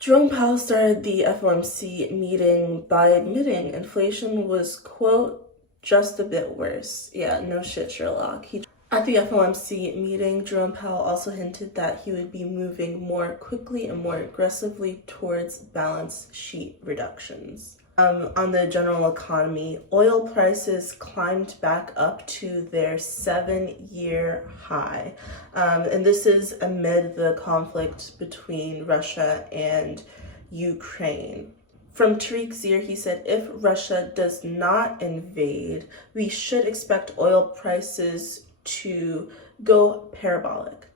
Jerome Powell started the FOMC meeting by admitting inflation was, quote, just a bit worse. Yeah, no shit, Sherlock. At the FOMC meeting, Jerome Powell also hinted that he would be moving more quickly and more aggressively towards balance sheet reductions. On the general economy, oil prices climbed back up to their 7-year high. And this is amid the conflict between Russia and Ukraine. From Tariq Zir, he said, if Russia does not invade, we should expect oil prices to go parabolic.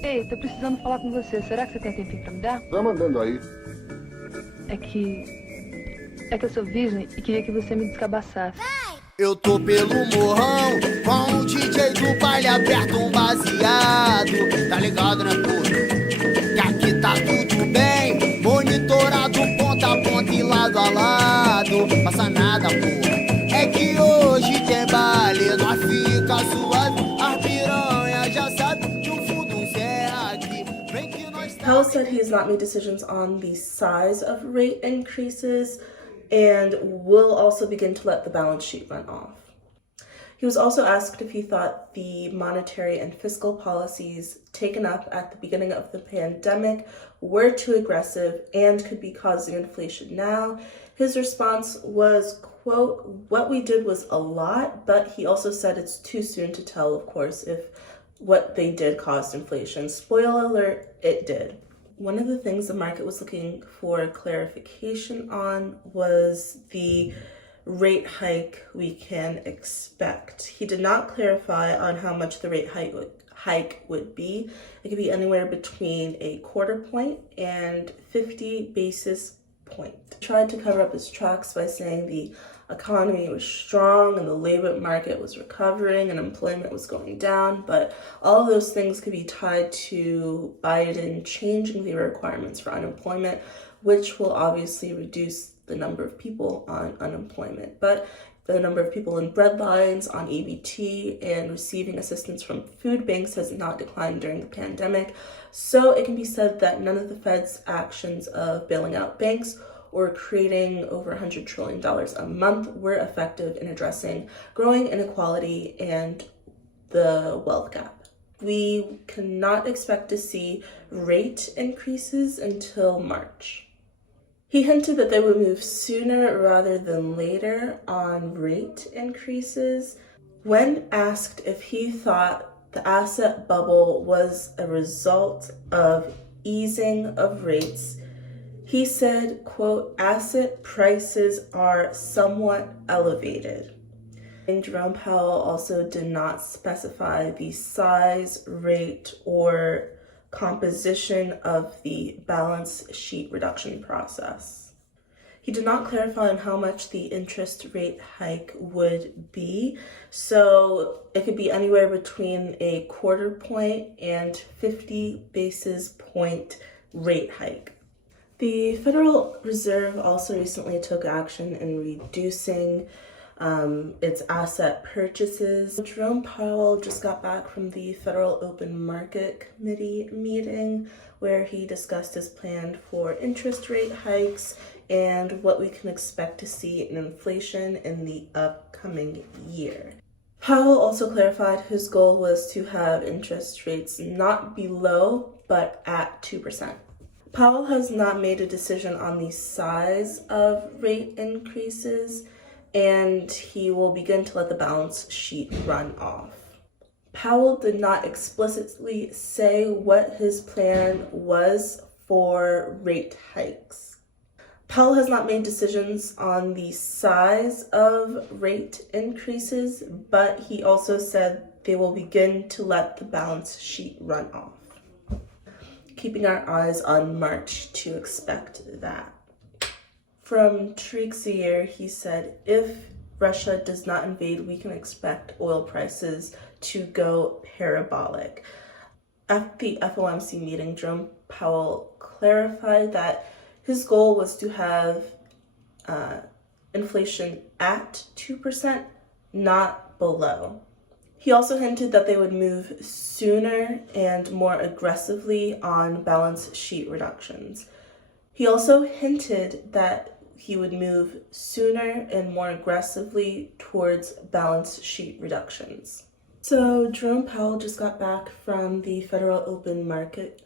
Ei, tô precisando falar com você. Será que você tem tempinho pra me dar? Tá mandando aí. É que eu sou virgem e queria que você me descabaçasse. Eu tô pelo morrão, com o DJ do baile aberto, um baseado. Tá ligado, né, porra? Que aqui tá tudo bem, monitorado ponta a ponta e lado a lado. Passa nada, porra. É que hoje tem baile, nós fica suave. As piranhas já sabem que o fundo é aqui. Vem que nós tá... Powell said he has not made decisions on the size of rate increases and will also begin to let the balance sheet run off. He was also asked if he thought the monetary and fiscal policies taken up at the beginning of the pandemic were too aggressive and could be causing inflation now. His response was, quote, what we did was a lot, but he also said it's too soon to tell, of course, if what they did caused inflation. Spoiler alert, it did. One of the things the market was looking for clarification on was the rate hike we can expect. He did not clarify on how much the rate hike would be. It could be anywhere between a 1/4 point and 50 basis points. He tried to cover up his tracks by saying the economy was strong and the labor market was recovering and employment was going down, but all of those things could be tied to Biden changing the requirements for unemployment, which will obviously reduce the number of people on unemployment. But the number of people in breadlines, on EBT, and receiving assistance from food banks has not declined during the pandemic. So it can be said that none of the Fed's actions of bailing out banks or creating over $100 trillion a month were effective in addressing growing inequality and the wealth gap. We cannot expect to see rate increases until March. He hinted that they would move sooner rather than later on rate increases. When asked if he thought the asset bubble was a result of easing of rates, he said, quote, asset prices are somewhat elevated. And Jerome Powell also did not specify the size, rate, or composition of the balance sheet reduction process. He did not clarify on how much the interest rate hike would be, so it could be anywhere between a 1/4 point and 50 basis point rate hike. The Federal Reserve also recently took action in reducing its asset purchases. Jerome Powell just got back from the Federal Open Market Committee meeting where he discussed his plan for interest rate hikes and what we can expect to see in inflation in the upcoming year. Powell also clarified his goal was to have interest rates not below, but at 2%. Powell has not made a decision on the size of rate increases, and he will begin to let the balance sheet run off. Powell did not explicitly say what his plan was for rate hikes. Powell has not made decisions on the size of rate increases, but he also said they will begin to let the balance sheet run off. Keeping our eyes on March to expect that. From Tariq Zir, he said, if Russia does not invade, we can expect oil prices to go parabolic. At the FOMC meeting, Jerome Powell clarified that his goal was to have inflation at 2%, not below. He also hinted that they would move sooner and more aggressively on balance sheet reductions. He also hinted that he would move sooner and more aggressively towards balance sheet reductions. So Jerome Powell just got back from the Federal Open Market.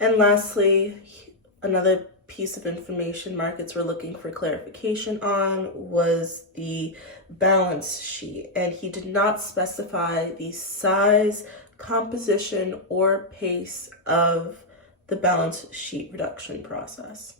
And lastly, another piece of information markets were looking for clarification on was the balance sheet, and he did not specify the size, composition, or pace of the balance sheet reduction process.